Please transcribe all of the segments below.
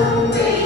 Amen.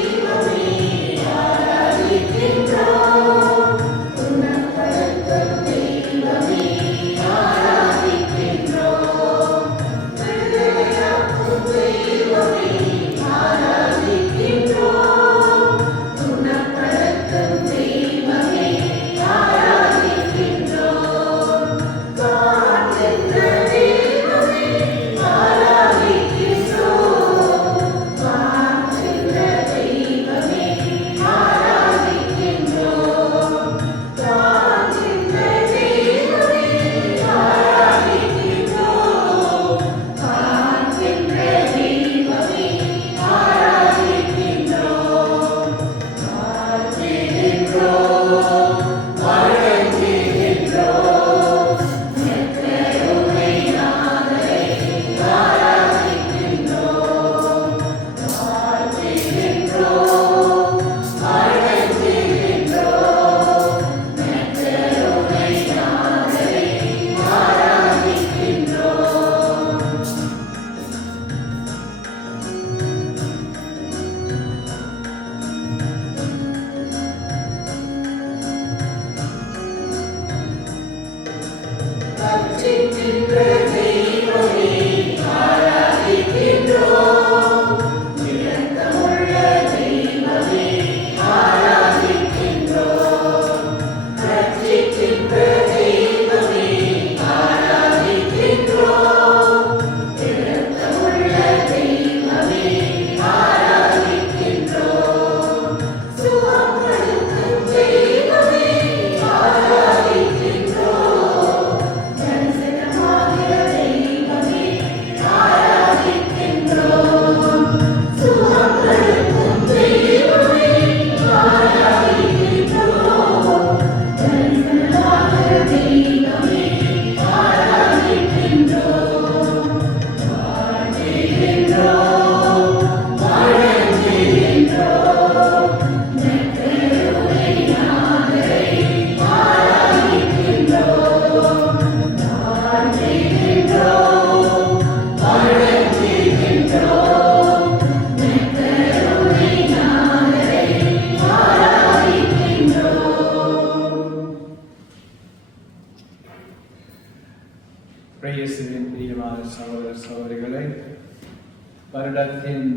வருடத்தின்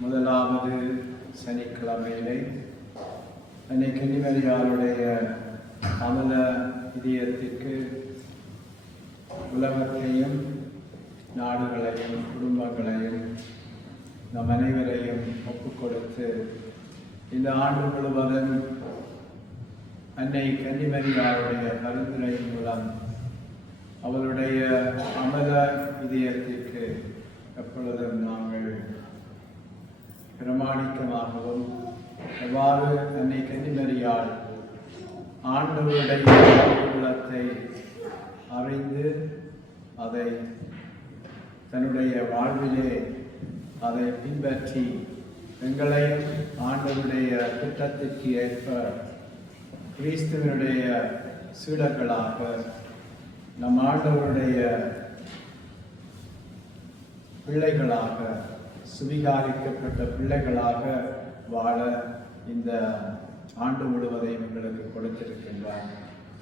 முதலாவது சனிக்கிழமையிலே அன்னை கன்னிமரியாருடைய அமல இதயத்திற்கு உலகத்தையும் நாடுகளையும் குடும்பங்களையும் நம் அனைவரையும் ஒப்புக் கொடுத்து இந்த ஆண்டு முழுவதும் அன்னை கன்னிமரியாருடைய பரிந்துரை மூலம் அவளுடைய அமல இதயத்திற்கு எப்பொழுதும் நாங்கள் பிரமாணிக்கமாகவும் எவ்வாறு தன்னை கன்னிமரியாள் ஆண்டவருடைய குலத்தை அறிந்து அதை தன்னுடைய வாழ்விலே அதை பின்பற்றி எங்களையும் ஆண்டவருடைய திட்டத்திற்கு ஏற்ப கிறிஸ்துவனுடைய சீடர்களாக நம் ஆண்டவருடைய பிள்ளைகளாக சுவீகாரிக்கப்பட்ட பிள்ளைகளாக வாழ இந்த ஆண்டு முழுவதையும் எங்களுக்கு கொடுத்திருக்கின்றார்.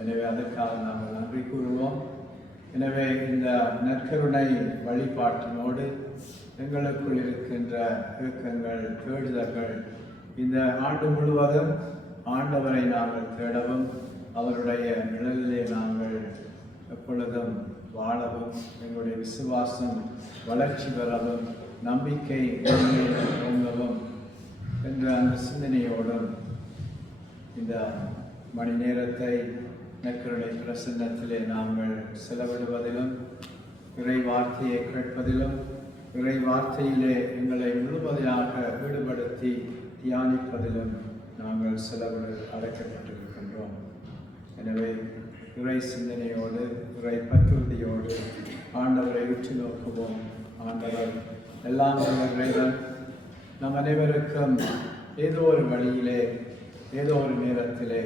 எனவே அதற்காக நாங்கள் நன்றி கூறுவோம். எனவே இந்த நற்கருணை வழிபாட்டினோடு எங்களுக்குள் இருக்கின்ற இயக்கங்கள் தேடுதல்கள் இந்த ஆண்டு முழுவதும் ஆண்டவரை நாங்கள் தேடவும் அவருடைய நிழலிலே நாங்கள் எப்பொழுதும் வாழவும் எங்களுடைய விசுவாசம் வளர்ச்சி பெறவும் நம்பிக்கை ஓங்கவும் என்ற அந்த சிந்தனையோடும் இந்த மணி நேரத்தை நக்கருடைய பிரசன்னத்திலே நாங்கள் செலவிடுவதிலும் இறை வார்த்தையை கேட்பதிலும் இறை வார்த்தையிலே எங்களை முழுவதையாக ஈடுபடுத்தி தியானிப்பதிலும் நாங்கள் செலவிட அழைக்கப்பட்டிருக்கின்றோம் எனவே இறை சிந்தனையோடு இறை பற்றுறுதியோடு ஆண்டவரை உற்று நோக்குவோம். ஆண்டவர் எல்லாம் இறைவன் நம் அனைவருக்கும் ஏதோ ஒரு வழியிலே ஏதோ ஒரு நேரத்திலே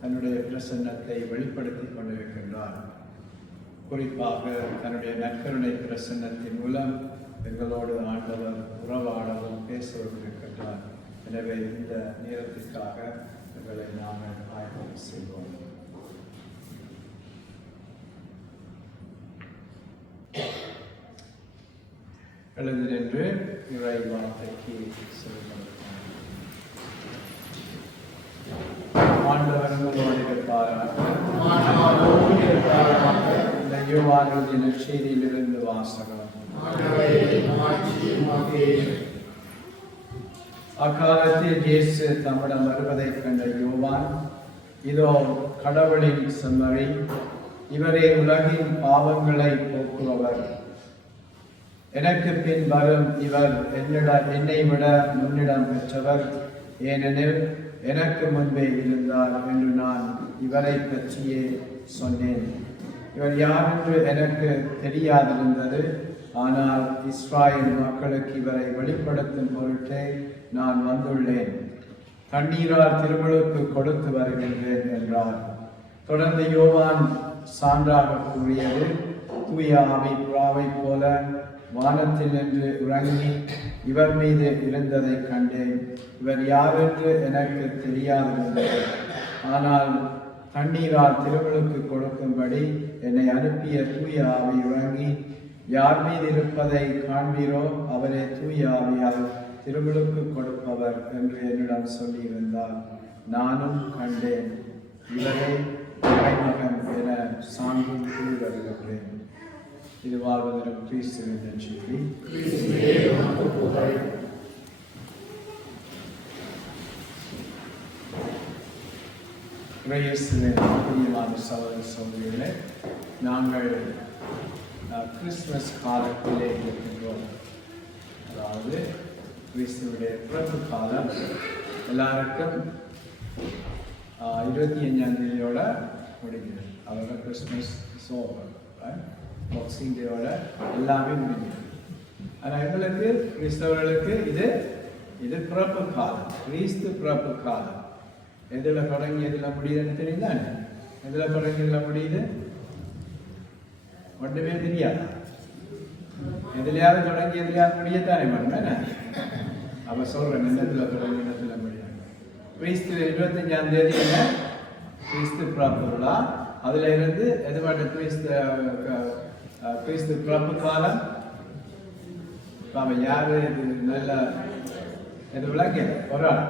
தன்னுடைய பிரசன்னத்தை வெளிப்படுத்தி கொண்டிருக்கின்றார். குறிப்பாக தன்னுடைய நற்கருணை பிரசன்னத்தின் மூலம் எங்களோடு ஆண்டவர் உறவாடவும் பேசவும் இருக்கின்றார். எனவே இந்த நேரத்திற்காக எங்களை நாங்கள் ஆய்வு செய்வோம். எழுந்து நின்று இறை வார்த்தைக்கு செல்லுங்கள். ஆண்டவர் உங்களோடு இருப்பாராக. வாசகம். அக்காலத்தில் இயேசு தம்மிடம் வருவதைக் கண்ட யோவான் இதோ கடவுளின் செம்மறி இவரே உலகின் பாவங்களை போக்குபவர். எனக்கு பின் வரும் இவர் என்னிட என்னை விட முன்னிடம் பெற்றவர். ஏனெனில் எனக்கு முன்பே இருந்தார் என்று நான் இவரை பற்றியே சொன்னேன். இவர் யார் என்று எனக்கு தெரியாதிருந்தது. ஆனால் இஸ்ராயல் மக்களுக்கு இவரை வெளிப்படுத்தும் பொருட்டே நான் வந்துள்ளேன். தண்ணீரால் திருமலுக்கு கொடுத்து வருகின்றேன் என்றார். தொடர்ந்து யோவான் சான்றாக கூறியது தூய ஆவி புறாவை போல வானத்தில் நின்று உறங்கி இவர் மீது இருந்ததை கண்டேன். இவர் யாரென்று எனக்கு தெரியாதிருந்தது ஆனால் தண்ணீரால் திருமலுக்கு கொடுக்கும்படி என்னை அனுப்பிய தூய ஆவி உறங்கி யார் மீது இருப்பதை காண்பீரோ அவரே தூய ஆவியால் திருமலுக்கு கொடுப்பவர் என்று என்னிடம் சொல்லியிருந்தார். நானும் கண்டேன். இவரே இறைமகன் என சான்றும் கூறி வருகின்றேன் இது வாழ்வதற்கு கிறிஸ்துவின் சொல்லி கிரேயஸிலே பிரியமான சகோதர சகோதரிகளே நாங்கள் அஹ், கிறிஸ்துமஸ் காலத்திலே இருக்கின்றோம் அதாவது கிறிஸ்துவனுடைய பிறப்பு காலம் எல்லாருக்கும் இருபத்தி அஞ்சாம் தேதியோட முடிஞ்சது அதோட கிறிஸ்மஸ் ஓவர் பாக்ஸிங் டேவோட எல்லாமே முடிஞ்சது ஆனால் எங்களுக்கு கிறிஸ்தவர்களுக்கு இது இது பிறப்பு காலம். கிறிஸ்து பிறப்பு காலம். எதில் தொடங்கி எதில் முடியுதுன்னு தெரியுதா? எதில் தொடங்கி எதில் முடியுது? ஒன்றுமே தெரியாது. எதுலையாவது தொடங்கி எதுலையாவது முடியத்தானே மட்டுமே என்ன? அவ சொல்றேன் என்னத்தில் தொடங்கி நிலத்தில் முடியும் கிறிஸ்து இருபத்தஞ்சாம் தேதி என்ன? கிறிஸ்து பிறப்பு விழா. அதுல இருந்து எது மட்டும் கிறிஸ்து கிறிஸ்து பிறப்பு காலம் அவன் யாரு இது நல்ல இது விளங்க ஒரு ஆள்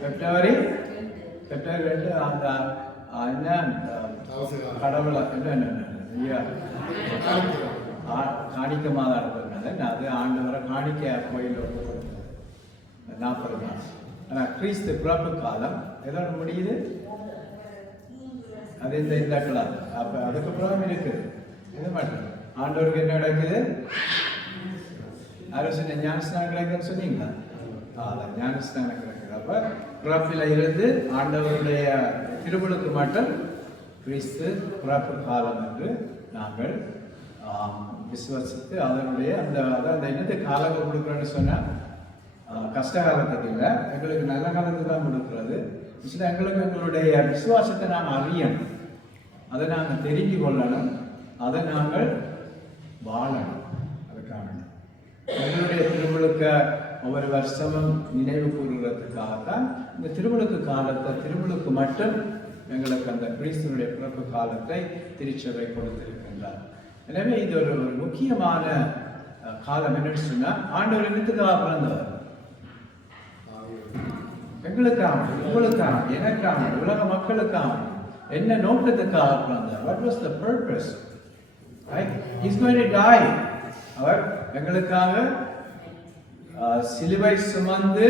பிப்ரவரி பிப்ரவரி ரெண்டு அந்த என்ன கடவுளை என்ன காணிக்க மாதம் பண்ணது அது ஆண்டவரை காணிக்க கோயில் நாற்பது நாள் ஆனால் கிறிஸ்து பிறப்பு காலம் எதோட முடியுது அது இந்த இந்தாக்களா அப்போ அதுக்கப்புறம் இருக்குது இது மட்டும் ஆண்டவருக்கு என்ன நடக்குது? அரசு ஞானஸ்தானம் கிடைக்குதுன்னு சொன்னீங்களா? அதான் ஞானஸ்தானம் கிடைக்குது அப்போ பிறப்பில் இருந்து ஆண்டவருடைய திருவிழுக்கு மட்டும் கிறிஸ்து பிறப்பு காலம் என்று நாங்கள் விசுவசித்து விசுவாசித்து அதனுடைய அந்த அதான் அந்த என்னது காலம் கொடுக்குறோன்னு சொன்னால் கஷ்ட காலத்துக்கு இல்லை எங்களுக்கு நல்ல காலத்துக்கு தான் கொடுக்குறது. சில எங்களுக்கு எங்களுடைய விசுவாசத்தை நாம் அறியணும். அதை நாங்கள் தெரிஞ்சு கொள்ளணும். அதை நாங்கள் வாழணும். அதுக்காக. எங்களுடைய திருவிழுக்க ஒவ்வொரு வருஷமும் நினைவு கூறுகிறதுக்காகத்தான் இந்த திருவிழுக்கு காலத்தை திருவிழுக்கு மட்டும் எங்களுக்கு அந்த கிறிஸ்துவனுடைய பிறப்பு காலத்தை திருச்சபை கொடுத்திருக்கின்றார். எனவே இது ஒரு முக்கியமான காலம் என்னன்னு சொன்னால் ஆண்டவர் என்னத்துக்காக பிறந்தவர்? எங்களுக்காக உங்களுக்காக எனக்காக உலக மக்களுக்காக என்ன நோக்கத்துக்காக பிறந்தார்? What was the purpose is going to die அவர் எங்களுக்காக சிலுவை சுமந்து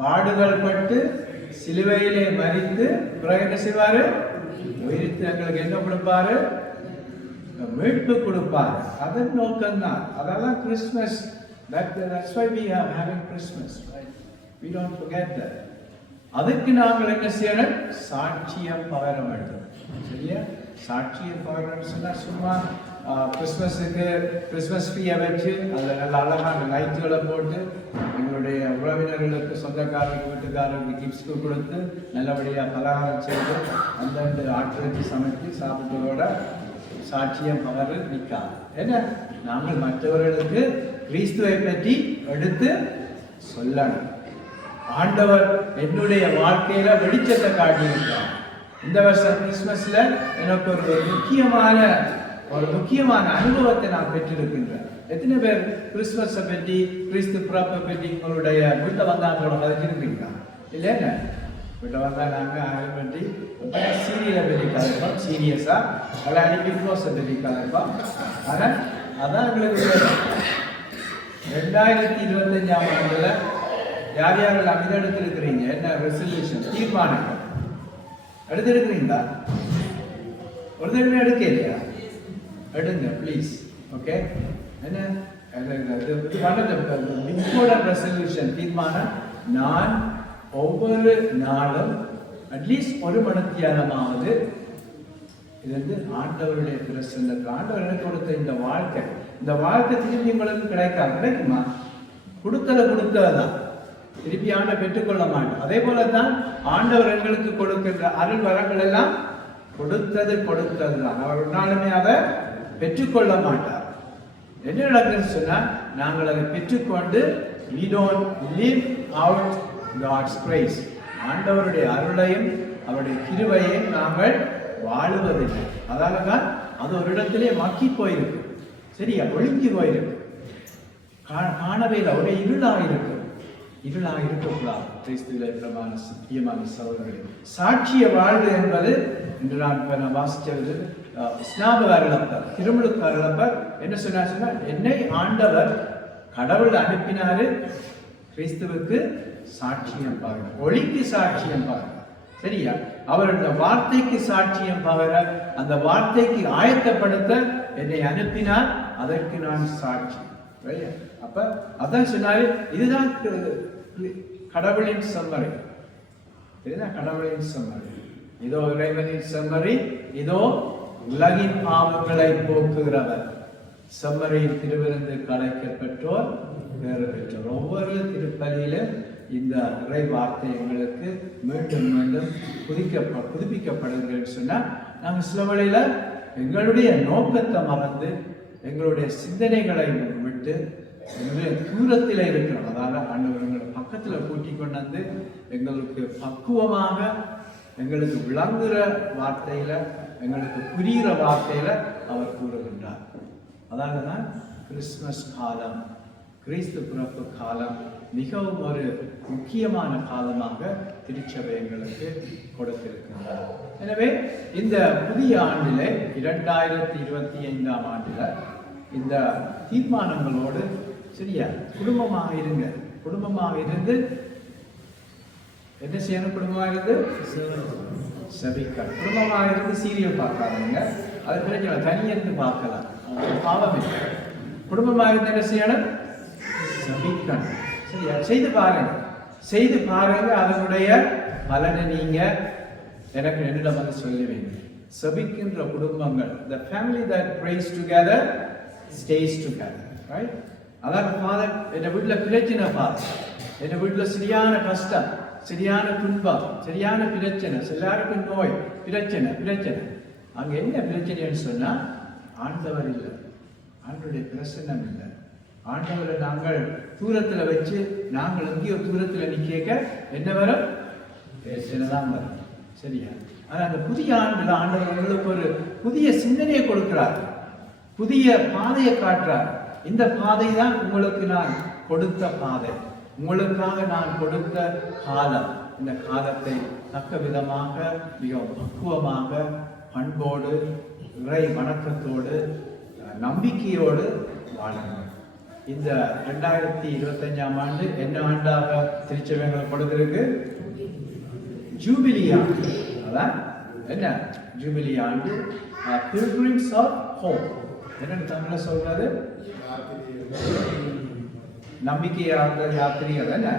பாடுகள் பட்டு சிலுவையிலே மறித்து பிறகு என்ன செய்வாரு? உயிரித்து எங்களுக்கு என்ன கொடுப்பாரு? மீட்பு கொடுப்பார். அதன் நோக்கம்தான். அதெல்லாம் Christmas that that's why we are having Christmas. right we don't forget that. அதுக்கு நாங்கள் என்ன செய்யணும்? சாட்சியம் பகர வேண்டும். சரியா? சாட்சியம் பகரணும்னு சொன்னால் சும்மா கிறிஸ்மஸுக்கு கிறிஸ்மஸ் ட்ரீயை வச்சு அதில் நல்ல அழகான லைட்டுகளை போட்டு எங்களுடைய உறவினர்களுக்கு சொந்தக்காரருக்கு வீட்டுக்காரருக்கு கிஃப்ட்ஸ்க்கு கொடுத்து நல்லபடியாக பலகாரம் செய்து அந்தந்த ஆட்களுக்கு சமைத்து சாப்பிட்டதோட சாட்சியம் பகர் நிற்காது. என்ன? நாங்கள் மற்றவர்களுக்கு கிறிஸ்துவை பற்றி எடுத்து சொல்லணும். ஆண்டவர் என்னுடைய வாழ்க்கையில வெளிச்சத்தை காட்டியிருக்கார். இந்த வருஷம் கிறிஸ்மஸ்ல எனக்கு ஒரு முக்கியமான ஒரு முக்கியமான அனுபவத்தை நான் பெற்றிருக்கின்றேன். எத்தனை பேர் கிறிஸ்மஸை பற்றி கிறிஸ்து பிறப்பை பற்றி உங்களுடைய வீட்டை வந்தாங்களோட கதைச்சிருக்கீங்களா இல்லைன்னு வீட்டை வந்தா நாங்கள் அதை பற்றி சீரியலை பற்றி கதைப்போம் சீரியஸாக அதை அனுப்பி க்ளோஸை பற்றி கதைப்போம். ஆனால் அதான் எங்களுக்கு ரெண்டாயிரத்தி இருபத்தஞ்சாம் ஆண்டுல யார் யாரெல்லாம் அமைதி எடுத்திருக்கிறீங்க என்ன ரெசல்யூஷன் தீர்மானங்கள். எடுத்திருக்கிறீங்களா? ஒரு தடவை எடுக்க இல்லையா எடுங்க ப்ளீஸ் ஓகே என்ன? இம்பார்ட்டன்ட் ரெசல்யூஷன் தீர்மானம். நான் ஒவ்வொரு நாளும் அட்லீஸ்ட் ஒரு மனத்தியானமாவது இது வந்து ஆண்டவருடைய பிரசனத்துக்கு ஆண்டவர் எனக்கு கொடுத்த இந்த வாழ்க்கை இந்த வாழ்க்கை திரும்பி உங்களுக்கு கிடைக்காது. கிடைக்குமா? கொடுத்தல கொடுத்ததான் திருப்பி ஆண்டை பெற்றுக்கொள்ள மாட்டோம். அதே போல தான் ஆண்டவர் எங்களுக்கு கொடுக்கின்ற அருள் வரங்கள் எல்லாம் கொடுத்தது கொடுத்தது தான் அவர் ஒரு அதை பெற்றுக்கொள்ள மாட்டார். என்ன நடக்குதுன்னு சொன்னா நாங்கள் அதை பெற்றுக்கொண்டு we don't leave out God's praise ஆண்டவருடைய அருளையும் அவருடைய கிருவையும் நாங்கள் வாழுவதில்லை. அதால தான் அது ஒரு இடத்திலே மக்கி போயிருக்கு. சரியா? ஒழுங்கி போயிருக்கு. கா- காணவே இல்லை. ஒரே இருளாக இருக்கு. இருளாக இருக்கக்கூடாது. கிறிஸ்துவிலே பிரமான சத்தியமான சகோதரர்களே சாட்சிய வாழ்வு என்பது இன்று நான் இப்போ நான் வாசிச்சது அஹ், இஸ்லாம என்ன சொன்னார் என்னை ஆண்டவர் கடவுள் அனுப்பினாரு கிறிஸ்துவுக்கு சாட்சியம் பாருங்க ஒளிக்கு சாட்சியம் பாருங்க சரியா? அவருடைய வார்த்தைக்கு சாட்சியம் பகர அந்த வார்த்தைக்கு ஆயத்தப்படுத்த என்னை அனுப்பினார் அதற்கு நான் சாட்சி அப்ப அதான் சொன்னாரு இதுதான் கடவுளின் சம்மரி இதுதான் கடவுளின் சம்மரி இதோ இறைவனின் சம்மரி இதோ உலகின் பாவங்களை போக்குகிறவர். செம்மறையின் திருவிருந்து கலைக்க பெற்றோர் வேறு பெற்றோர். ஒவ்வொரு திருப்பலியிலும் இந்த இறை வார்த்தை எங்களுக்கு மீண்டும் மீண்டும் புதிக்க புதுப்பிக்கப்படுகிறேன்னு சொன்னால் நாங்கள் சில வழியில் எங்களுடைய நோக்கத்தை மறந்து எங்களுடைய சிந்தனைகளை விட்டு எங்களுடைய தூரத்தில் இருக்கிறோம் அதாவது ஆண்டவர் எங்களை பக்கத்தில் கூட்டி கொண்டு வந்து எங்களுக்கு பக்குவமாக எங்களுக்கு விளங்குகிற வார்த்தையில எங்களுக்கு புரிகிற வார்த்தையில அவர் கூறுகின்றார். அதாவது தான் கிறிஸ்துமஸ் காலம் கிறிஸ்து பிறப்பு காலம் மிகவும் ஒரு முக்கியமான காலமாக திருச்சபை எங்களுக்கு கொடுத்திருக்கின்றார் எனவே இந்த புதிய ஆண்டிலே இரண்டாயிரத்தி இருபத்தி ஐந்தாம் ஆண்டில் இந்த தீர்மானங்களோடு சரியா குடும்பமாக இருங்க. குடும்பமாக இருந்து என்ன செய்யணும்? குடும்பமாக இருந்து செபிக்கணும். குடும்பமாக இருந்து சீரியல் பார்க்காதீங்க. அது பிரச்சனை தனியாக இருந்து பார்க்கலாம். பாவம் இல்லை. குடும்பமாக இருந்து என்ன செய்யணும்? சபிக்கணும். சரியா? செய்து பாருங்க. செய்து பாருங்க. அதனுடைய பலனை நீங்க எனக்கு என்னிடம் வந்து சொல்லுவீங்க. சபிக்கின்ற குடும்பங்கள் the family that prays together stays together right? அதான் ஃபாதர் என் வீட்டில் பிரச்சனை ஃபாதர் என் வீட்டில் சரியான கஷ்டம் சரியான துன்பம் சரியான பிரச்சனை எல்லாருக்கும் நோய் பிரச்சனை பிரச்சனை. அங்கே என்ன பிரச்சனைன்னு சொன்னால் ஆண்டவர் இல்லை. ஆண்டவருடைய பிரசன்னம் இல்லை. ஆண்டவரை நாங்கள் தூரத்தில் வச்சு நாங்கள் எங்கேயோ நீ கேட்க என்ன வரும்? பிரச்சனை தான் வரும். சரியா? ஆனால் அந்த புதிய ஆண்டு ஆண்டவர் உங்களுக்கு ஒரு புதிய சிந்தனையை கொடுக்குறாரு. புதிய பாதையை காட்டுறார். இந்த பாதை தான் உங்களுக்கு நான் கொடுத்த பாதை. உங்களுக்காக நான் கொடுத்த காலம். இந்த காலத்தை தக்க விதமாக மிக பக்குவமாக பண்போடு இறை வணக்கத்தோடு நம்பிக்கையோடு வாழுங்கள். இந்த ரெண்டாயிரத்தி இருபத்தஞ்சாம் ஆண்டு என்ன ஆண்டாக திருச்சபைகளை கொடுத்திருக்கு ஜூபிலி ஆண்டு அதான் என்ன? ஜூபிலி ஆண்டு பில்கிரிம்ஸ் ஆஃப் ஹோம் என்னன்னு தமிழ்ல சொல்றாரு? நம்பிக்கையாக யாத்திரிகள் என்ன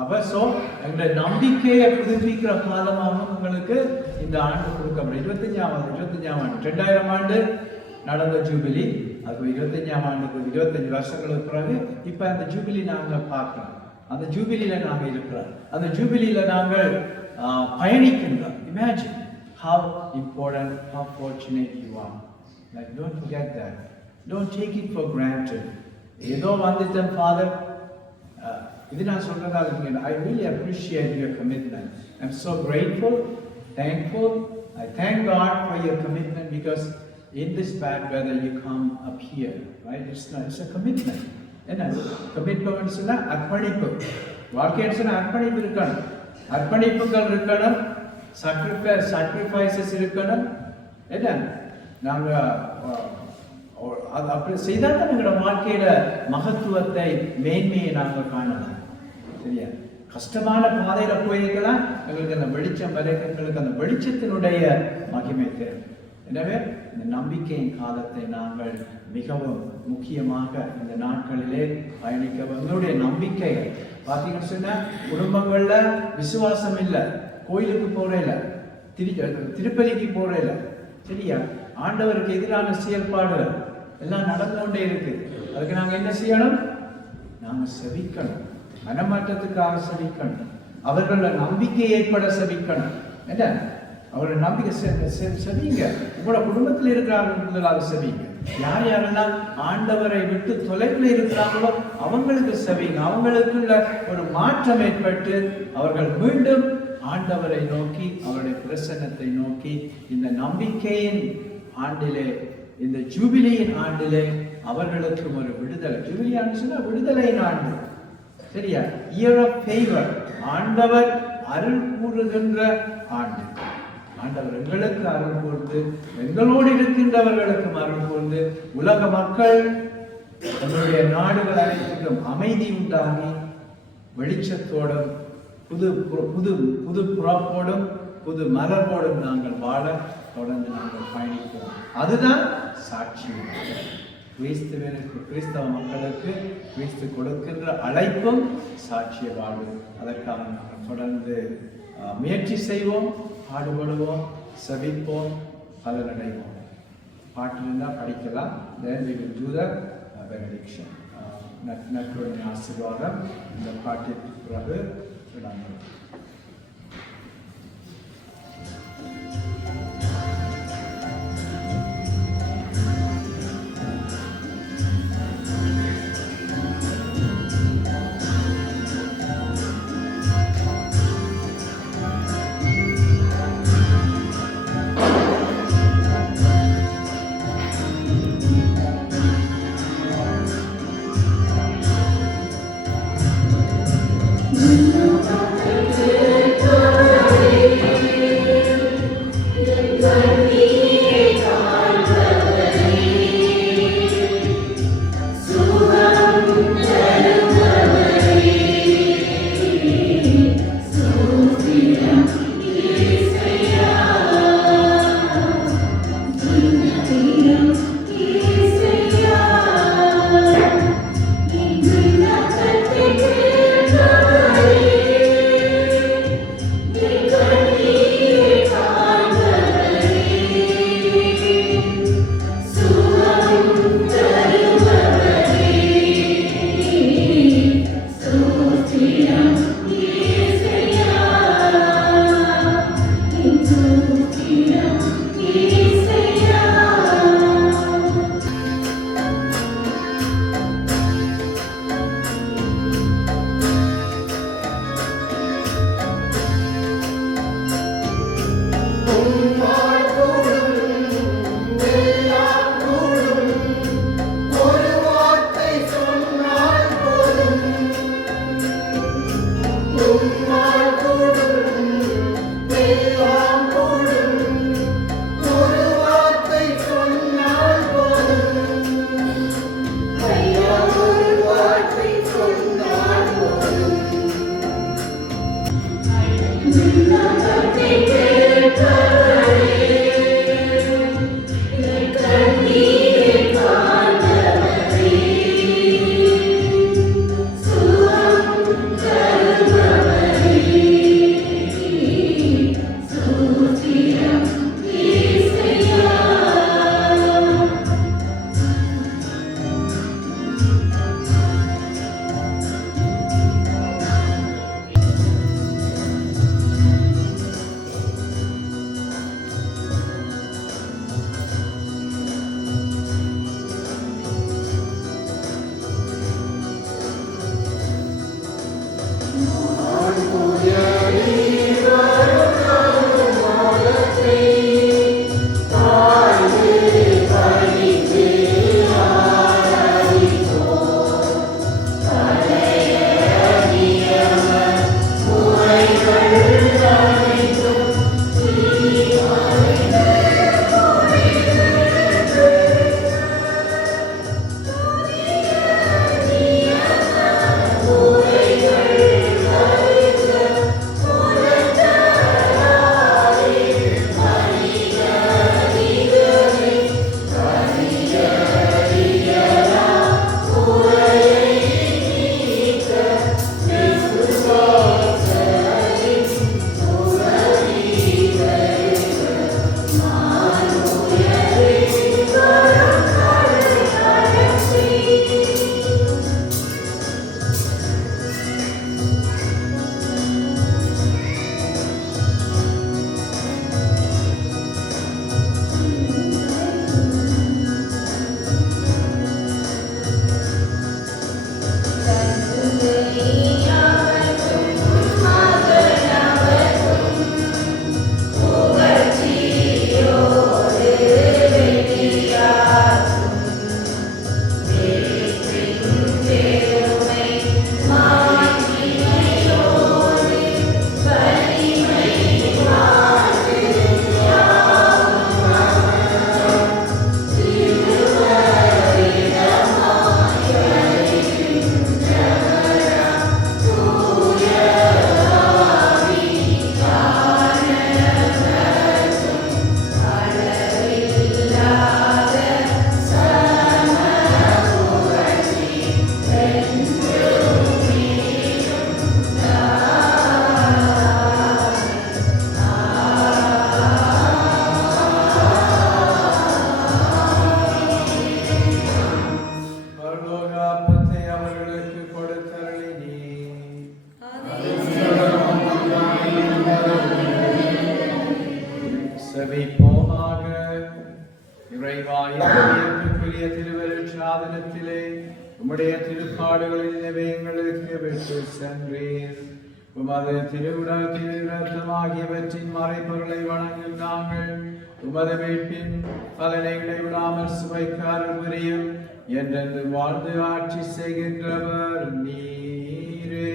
அப்ப சோ எங்களுடைய நம்பிக்கையை புதுப்பிக்கிற காலமாகவும் உங்களுக்கு இந்த ஆண்டு கொடுக்கப்படும் இருபத்தஞ்சாம் ஆண்டு இருபத்தஞ்சாம் ஆண்டு ரெண்டாயிரம் ஆண்டு நடந்த ஜூபிலி அது இருபத்தஞ்சாம் ஆண்டுக்கு இருபத்தஞ்சு வருஷங்களுக்கு பிறகு இப்ப அந்த ஜூபிலி நாங்க பார்க்கிறோம். அந்த ஜூபிலியில நாங்க இருக்கிறோம். அந்த ஜூபிலியில நாங்கள் பயணிக்கின்றோம். Imagine how important how fortunate you are like don't forget that don't take it for granted ஏதோ வந்துட்டேன் ஃபாதர் இது நான் சொல்றதால இருக்கேன் I really appreciate your commitment I am so grateful thankful I thank God for your commitment because in this bad weather you come up here right it's it's a commitment என்ன commitment சொன்னா அர்ப்பணிப்பு வாழ்க்கைன்னு சொன்னா அர்ப்பணிப்பு இருக்கணும் அர்ப்பணிப்புகள் இருக்கணும் சாக்ரிஃபை sacrifices இருக்கணும் என்ன நாங்கள் அது அப்படி செய்தால் தான் எங்களோட வாழ்க்கையில மகத்துவத்தை மேன்மையை நாங்கள் காணலாம். சரியா? கஷ்டமான பாதையில போயிருக்கலாம். எங்களுக்கு அந்த வெளிச்சம் வரை எங்களுக்கு அந்த வெளிச்சத்தினுடைய மகிமை தேவை. எனவே இந்த நம்பிக்கையின் காலத்தை நாங்கள் மிகவும் முக்கியமாக இந்த நாட்களிலே பயணிக்க எங்களுடைய நம்பிக்கை பார்த்தீங்கன்னு சொன்னால் குடும்பங்களில் விசுவாசம் இல்லை. கோயிலுக்கு போறேல திரு திருப்பதிக்கு போறேல சரியா? ஆண்டவருக்கு எதிரான செயல்பாடுகள் எல்லாம் நடந்து கொண்டே இருக்கு. அதுக்கு நாங்க என்ன செய்யணும்? நாங்க செவிக்கணும் மனமாற்றத்துக்காக செவிக்கணும் அவர்களோட நம்பிக்கை ஏற்பட செவிக்கணும் என்ன? அவரோட நம்பிக்கை செவிங்க உங்களோட குடும்பத்தில் இருக்கிறார்கள் முதலாவது செவிங்க யார் யாரெல்லாம் ஆண்டவரை விட்டு தொலைவில் இருக்கிறாங்களோ அவங்களுக்கு செவிங்க அவங்களுக்குள்ள ஒரு மாற்றம் ஏற்பட்டு அவர்கள் மீண்டும் ஆண்டவரை நோக்கி அவருடைய பிரசன்னத்தை நோக்கி இந்த நம்பிக்கையின் ஆண்டிலே இந்த ஜூபிலியின் ஆண்டிலே அவர்களுக்கும் ஒரு விடுதலை. ஜூபிலி ஆண்டு சொன்னா விடுதலையின் ஆண்டு. சரியா? இயர் ஆஃப் ஃபேவர் ஆண்டவர் அருள் கூறுகின்ற ஆண்டு. ஆண்டவர் எங்களுக்கு அருள் கூர்ந்து எங்களோடு இருக்கின்றவர்களுக்கும் அருள் கூர்ந்து உலக மக்கள் நம்முடைய நாடுகள் அனைத்திலும் அமைதி உண்டாகி வெளிச்சத்தோடும் புது பு- புது புது புறப்போடும் புது மலர்வோடும் நாங்கள் வாழ தொடர்ந்து நாங்கள் பயணிப்போம். அதுதான் சாட்சி. கிறிஸ்துவனுக்கு கிறிஸ்தவ மக்களுக்கு கிறிஸ்து கொடுக்கின்ற அழைப்பும் சாட்சிய வாழ்வு. அதற்காக நாங்கள் தொடர்ந்து முயற்சி செய்வோம் பாடுபடுவோம் செவிப்போம் பலனடைவோம். பாட்டு படிக்கலாம். then we will do the ஆசீர்வாதம். இந்த பாட்டிற்கு பிறகு நாங்கள் சென்றீர். உமது திருவுடல் திருவிரத்தம் ஆகியவற்றின் மறைப்பொருளை வணங்கும் நாங்கள் உமது மீட்பின் பலனை இடைவிடாமல் சுவைக்காரர் புரியும் என்றென்று வாழ்ந்து ஆட்சி செய்கின்றவர் நீரே.